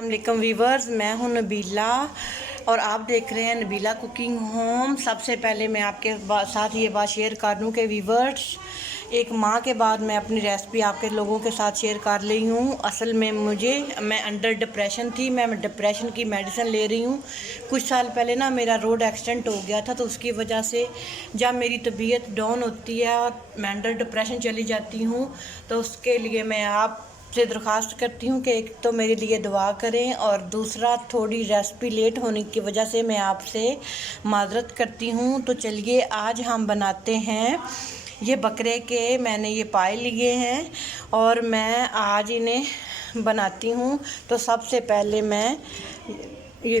अस्सलामुअलैकुम वीवर्स, मैं हूं नबीला और आप देख रहे हैं नबीला कुकिंग होम। सबसे पहले मैं आपके साथ ये बात शेयर कर दूं कि वीवर्स, एक माह के बाद मैं अपनी रेसिपी आपके लोगों के साथ शेयर कर रही हूं। असल में मैं अंडर डिप्रेशन थी, मैं डिप्रेशन की मेडिसिन ले रही हूं। कुछ साल पहले ना मेरा रोड एक्सीडेंट हो गया था, तो उसकी वजह से जब मेरी तबीयत डाउन होती है और मैं अंडर डिप्रेशन चली जाती हूँ, तो उसके लिए मैं आप से दरख्वास्त करती हूँ कि एक तो मेरे लिए दुआ करें और दूसरा थोड़ी रेसिपी लेट होने की वजह से मैं आपसे माजरत करती हूँ। तो चलिए आज हम बनाते हैं ये बकरे के, मैंने ये पाए लिए हैं और मैं आज इन्हें बनाती हूँ। तो सबसे पहले मैं ये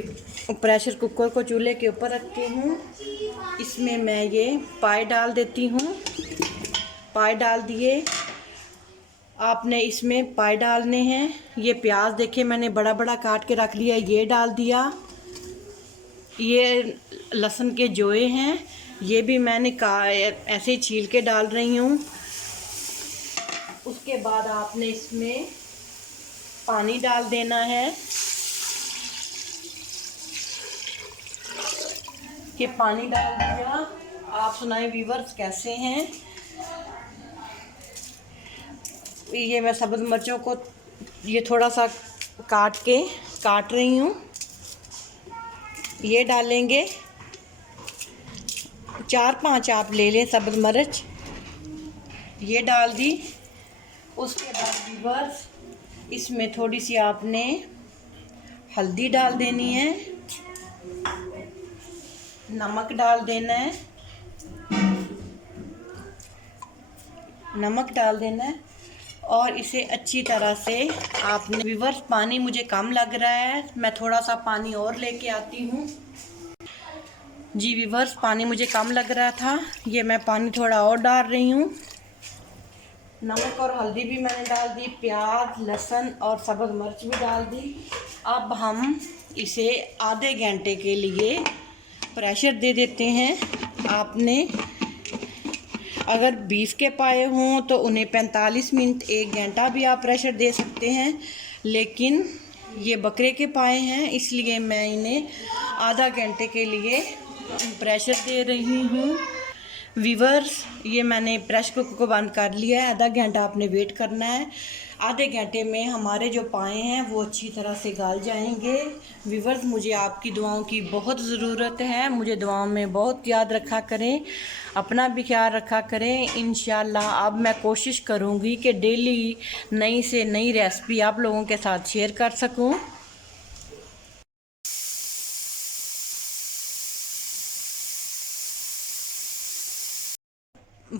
प्रेशर कुकर को चूल्हे के ऊपर रखती हूँ। इसमें मैं ये पाए डाल देती हूँ। पाए डाल दिए, आपने इसमें पाए डालने हैं। ये प्याज देखिए मैंने बड़ा बड़ा काट के रख लिया, ये डाल दिया। ये लहसुन के जोए हैं, ये भी मैंने ऐसे ही छील के डाल रही हूँ। उसके बाद आपने इसमें पानी डाल देना है कि पानी डाल दिया। आप सुनाएं व्यूअर्स कैसे हैं। ये मैं सब्ज़ मिर्चों को ये थोड़ा सा काट रही हूँ। ये डालेंगे 4-5 आप ले लें सब्ज़ मिर्च, ये डाल दी। उसके बाद व्यूअर्स इसमें थोड़ी सी आपने हल्दी डाल देनी है, नमक डाल देना है, नमक डाल देना है और इसे अच्छी तरह से आपने व्यूअर्स, पानी मुझे कम लग रहा है, मैं थोड़ा सा पानी और लेके आती हूँ। जी व्यूअर्स, पानी मुझे कम लग रहा था, ये मैं पानी थोड़ा और डाल रही हूँ। नमक और हल्दी भी मैंने डाल दी, प्याज लहसुन और सब्ज़ मिर्च भी डाल दी। अब हम इसे आधे घंटे के लिए प्रेशर दे देते हैं। आपने अगर 20 के पाए हों तो उन्हें 45 मिनट 1 घंटा भी आप प्रेशर दे सकते हैं, लेकिन ये बकरे के पाए हैं इसलिए मैं इन्हें आधा घंटे के लिए प्रेशर दे रही हूँ। वीवर्स, ये मैंने प्रेशर कुकर को बंद कर लिया है। आधा घंटा आपने वेट करना है। आधे घंटे में हमारे जो पाए हैं वो अच्छी तरह से गल जाएंगे। वीवर्स, मुझे आपकी दुआओं की बहुत ज़रूरत है, मुझे दुआओं में बहुत याद रखा करें, अपना भी ख्याल रखा करें। इंशाल्लाह अब मैं कोशिश करूँगी कि डेली नई से नई रेसिपी आप लोगों के साथ शेयर कर सकूँ।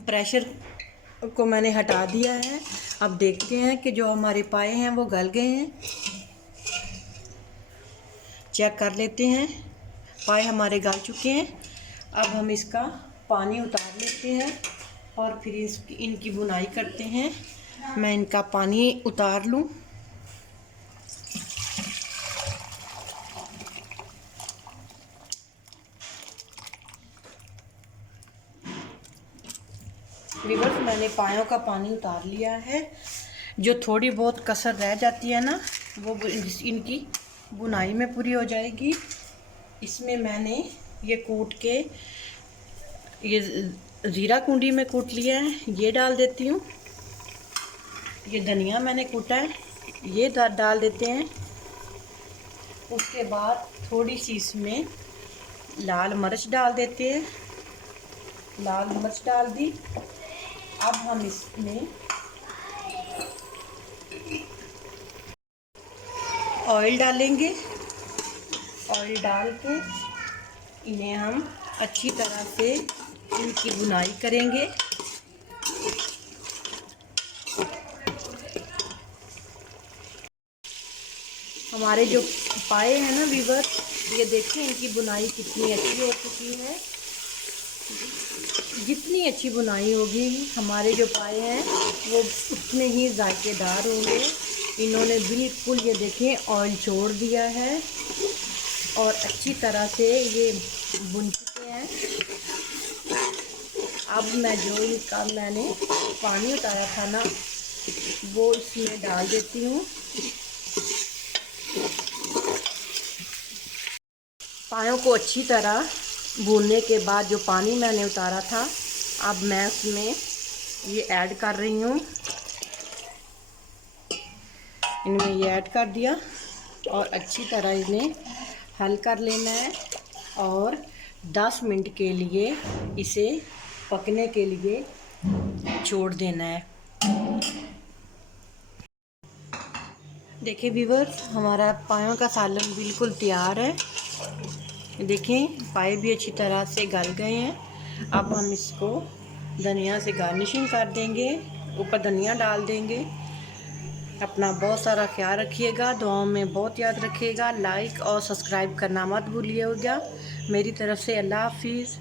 प्रेशर को मैंने हटा दिया है। अब देखते हैं कि जो हमारे पाए हैं वो गल गए हैं। चेक कर लेते हैं, पाए हमारे गल चुके हैं। अब हम इसका पानी उतार लेते हैं और फिर इनकी बुनाई करते हैं। मैं इनका पानी उतार लूँ। व्यूअर्स, मैंने पायों का पानी उतार लिया है। जो थोड़ी बहुत कसर रह जाती है ना, वो इनकी बुनाई में पूरी हो जाएगी। इसमें मैंने ये कूट के, ये ज़ीरा कुंडी में कूट लिया है, ये डाल देती हूँ। ये धनिया मैंने कूटा है, ये डाल देते हैं। उसके बाद थोड़ी सी इसमें लाल मिर्च डाल देते हैं, लाल मिर्च डाल दी। अब हम इसमें ऑयल डालेंगे। ऑयल डाल के इन्हें हम अच्छी तरह से इनकी बुनाई करेंगे। हमारे जो पाए हैं ना व्यूअर, ये देखिए इनकी बुनाई कितनी अच्छी हो चुकी है। जितनी अच्छी बुनाई होगी हमारे जो पाए हैं वो उतने ही जायकेदार होंगे। इन्होंने बिल्कुल ये देखें ऑयल छोड़ दिया है और अच्छी तरह से ये बुन चुके हैं। अब मैं जो इनका मैंने पानी उतारा था ना, वो इसमें डाल देती हूँ। पायों को अच्छी तरह भूनने के बाद जो पानी मैंने उतारा था, अब मैं उसमें ये ऐड कर रही हूँ। इनमें ये ऐड कर दिया और अच्छी तरह इन्हें हल कर लेना है और 10 मिनट के लिए इसे पकने के लिए छोड़ देना है। देखिए व्यूअर्स, हमारा पायों का सालन बिल्कुल तैयार है। देखें, पाए भी अच्छी तरह से गल गए हैं। अब हम इसको धनिया से गार्निशिंग कर देंगे, ऊपर धनिया डाल देंगे। अपना बहुत सारा ख्याल रखिएगा, दुआओं में बहुत याद रखिएगा। लाइक और सब्सक्राइब करना मत भूलिएगा। मेरी तरफ से अल्लाह हाफिज़।